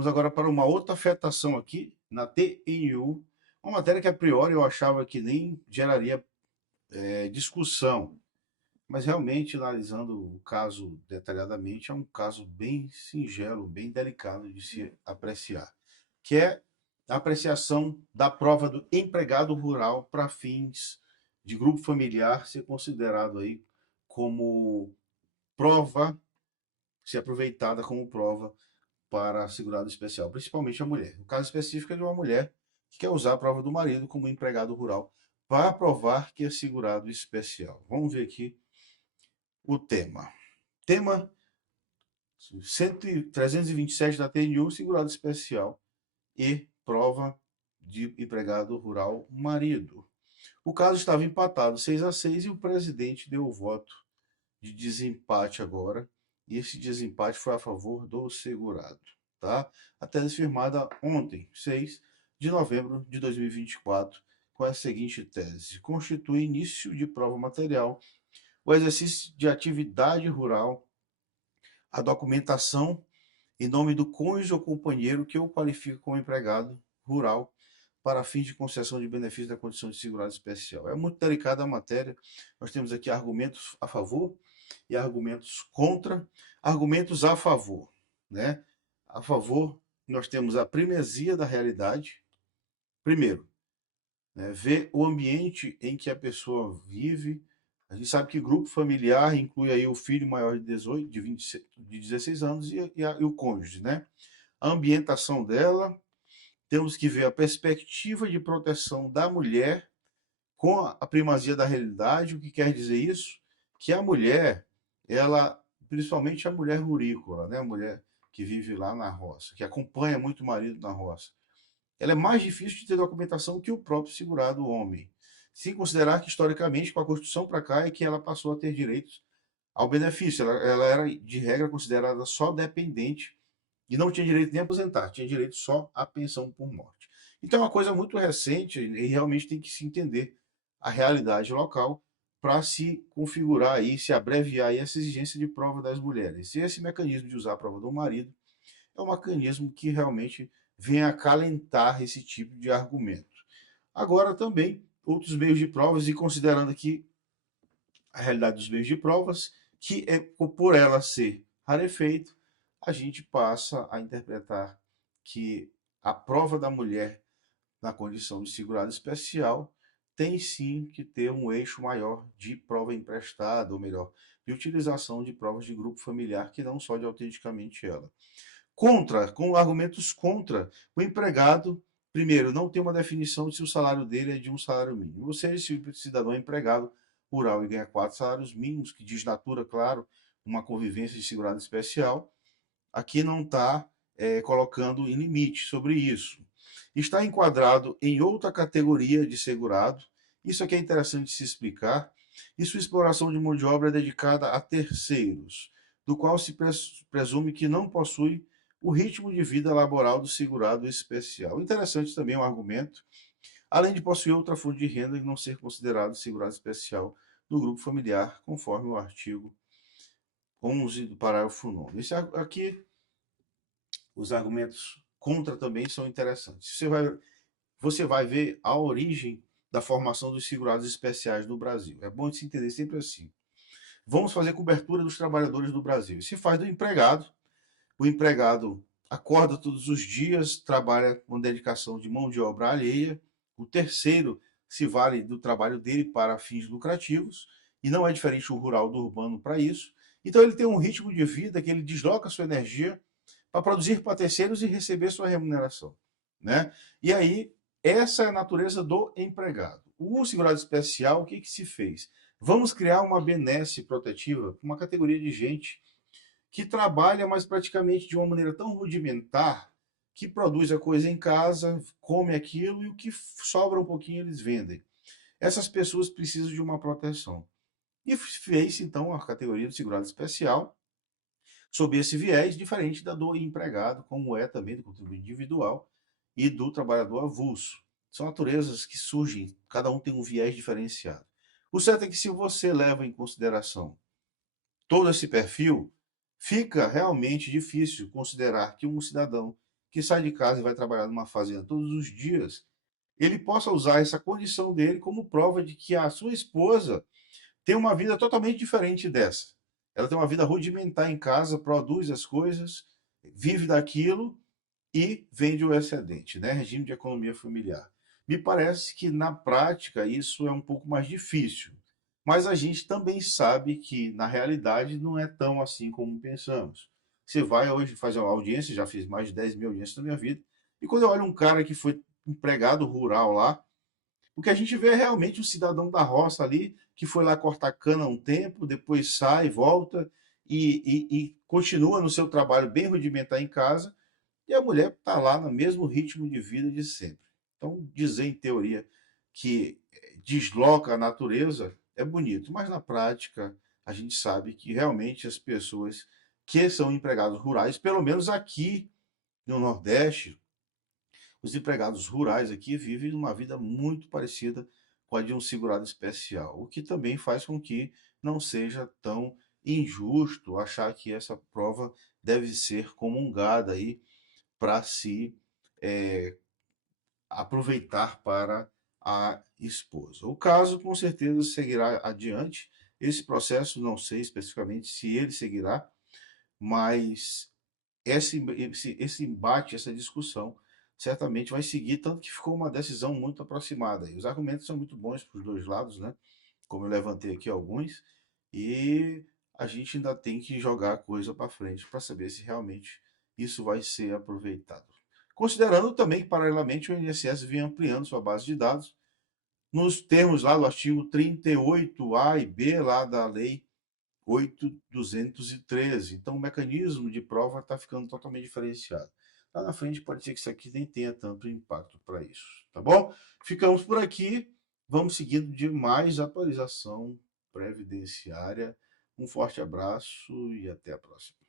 Vamos agora para uma outra afetação aqui na TNU, uma matéria que a priori eu achava que nem geraria discussão, mas realmente analisando o caso detalhadamente é um caso bem singelo, bem delicado de se apreciar, que é a apreciação da prova do empregado rural para fins de grupo familiar ser considerado aí como prova, ser aproveitada como prova para segurado especial, principalmente a mulher. O caso específico é de uma mulher que quer usar a prova do marido como empregado rural para provar que é segurado especial. Vamos ver aqui o tema. Tema 327 da TNU, segurado especial e prova de empregado rural marido. O caso estava empatado 6-6 e o presidente deu o voto de desempate agora, e esse desempate foi a favor do segurado. Tá? A tese firmada ontem, 6 de novembro de 2024, com a seguinte tese: constitui início de prova material o exercício de atividade rural, a documentação em nome do cônjuge ou companheiro que o qualifica como empregado rural para fins de concessão de benefício da condição de segurado especial. É muito delicada a matéria. Nós temos aqui argumentos a favor e argumentos contra. Argumentos a favor, né? A favor, nós temos a primazia da realidade. Primeiro, né, ver o ambiente em que a pessoa vive. A gente sabe que grupo familiar inclui aí o filho maior de 18, de 20, de 16 anos e o cônjuge, né? A ambientação dela, temos que ver a perspectiva de proteção da mulher com a primazia da realidade. O que quer dizer isso? Que a mulher, ela, principalmente a mulher rurícola, né? A mulher que vive lá na roça, que acompanha muito o marido na roça, ela é mais difícil de ter documentação que o próprio segurado homem. Se considerar que, historicamente, com a Constituição para cá, é que ela passou a ter direitos ao benefício. Ela era, de regra, considerada só dependente e não tinha direito nem a aposentar, tinha direito só à pensão por morte. Então é uma coisa muito recente e realmente tem que se entender a realidade local para se configurar aí, se abreviar aí essa exigência de prova das mulheres. E esse mecanismo de usar a prova do marido é um mecanismo que realmente vem acalentar esse tipo de argumento. Agora também, outros meios de provas, e considerando aqui a realidade dos meios de provas, que é por ela ser rarefeito, a gente passa a interpretar que a prova da mulher na condição de segurado especial tem sim que ter um eixo maior de prova emprestada, ou melhor, de utilização de provas de grupo familiar, que não só de autenticamente ela. Contra, com argumentos contra, o empregado, primeiro, não tem uma definição de se o salário dele é de um salário mínimo. Ou seja, se o cidadão é empregado rural e ganha 4 salários mínimos, que desnatura, claro, uma convivência de segurado especial, aqui não está colocando em limite sobre isso. Está enquadrado em outra categoria de segurado, isso aqui é interessante se explicar, e sua exploração de mão de obra é dedicada a terceiros, do qual se presume que não possui o ritmo de vida laboral do segurado especial. Interessante também o argumento, além de possuir outra fonte de renda e não ser considerado segurado especial no grupo familiar, conforme o artigo 11 do parágrafo 9. Esse aqui, os argumentos contra também são interessantes. Você vai ver a origem da formação dos segurados especiais no Brasil. É bom de se entender sempre assim. Vamos fazer cobertura dos trabalhadores do Brasil. Se faz do empregado, o empregado acorda todos os dias, trabalha com dedicação de mão de obra alheia, o terceiro se vale do trabalho dele para fins lucrativos, e não é diferente o rural do urbano para isso. Então ele tem um ritmo de vida que ele desloca sua energia para produzir para terceiros e receber sua remuneração, né? E aí, essa é a natureza do empregado. O segurado especial, o que se fez? Vamos criar uma benesse protetiva, uma categoria de gente que trabalha, mas praticamente de uma maneira tão rudimentar, que produz a coisa em casa, come aquilo e o que sobra um pouquinho eles vendem. Essas pessoas precisam de uma proteção. E fez então a categoria do segurado especial, sob esse viés, diferente da do empregado, como é também do contribuinte individual e do trabalhador avulso. São naturezas que surgem, cada um tem um viés diferenciado. O certo é que se você leva em consideração todo esse perfil, fica realmente difícil considerar que um cidadão que sai de casa e vai trabalhar numa fazenda todos os dias, ele possa usar essa condição dele como prova de que a sua esposa tem uma vida totalmente diferente dessa. Ela tem uma vida rudimentar em casa, produz as coisas, vive daquilo e vende o excedente, né? Regime de economia familiar. Me parece que na prática isso é um pouco mais difícil, mas a gente também sabe que na realidade não é tão assim como pensamos. Você vai hoje fazer uma audiência, já fiz mais de 10 mil audiências na minha vida, e quando eu olho um cara que foi empregado rural lá, o que a gente vê é realmente um cidadão da roça ali, que foi lá cortar cana um tempo, depois sai, volta e continua no seu trabalho bem rudimentar em casa, e a mulher está lá no mesmo ritmo de vida de sempre. Então, dizer em teoria que desloca a natureza é bonito, mas na prática a gente sabe que realmente as pessoas que são empregados rurais, pelo menos aqui no Nordeste, os empregados rurais aqui vivem uma vida muito parecida com a de um segurado especial, o que também faz com que não seja tão injusto achar que essa prova deve ser comungada aí para se eh, aproveitar para a esposa. O caso com certeza seguirá adiante. Esse processo, não sei especificamente se ele seguirá, mas esse embate, essa discussão, certamente vai seguir, tanto que ficou uma decisão muito aproximada. E os argumentos são muito bons para os dois lados, né? Como eu levantei aqui alguns, e a gente ainda tem que jogar a coisa para frente para saber se realmente isso vai ser aproveitado. Considerando também que, paralelamente, o INSS vem ampliando sua base de dados, nos termos lá do artigo 38A e B lá da Lei 8.213. Então, o mecanismo de prova está ficando totalmente diferenciado. Lá na frente pode ser que isso aqui nem tenha tanto impacto para isso, tá bom? Ficamos por aqui, vamos seguindo de mais atualização previdenciária. Um forte abraço e até a próxima.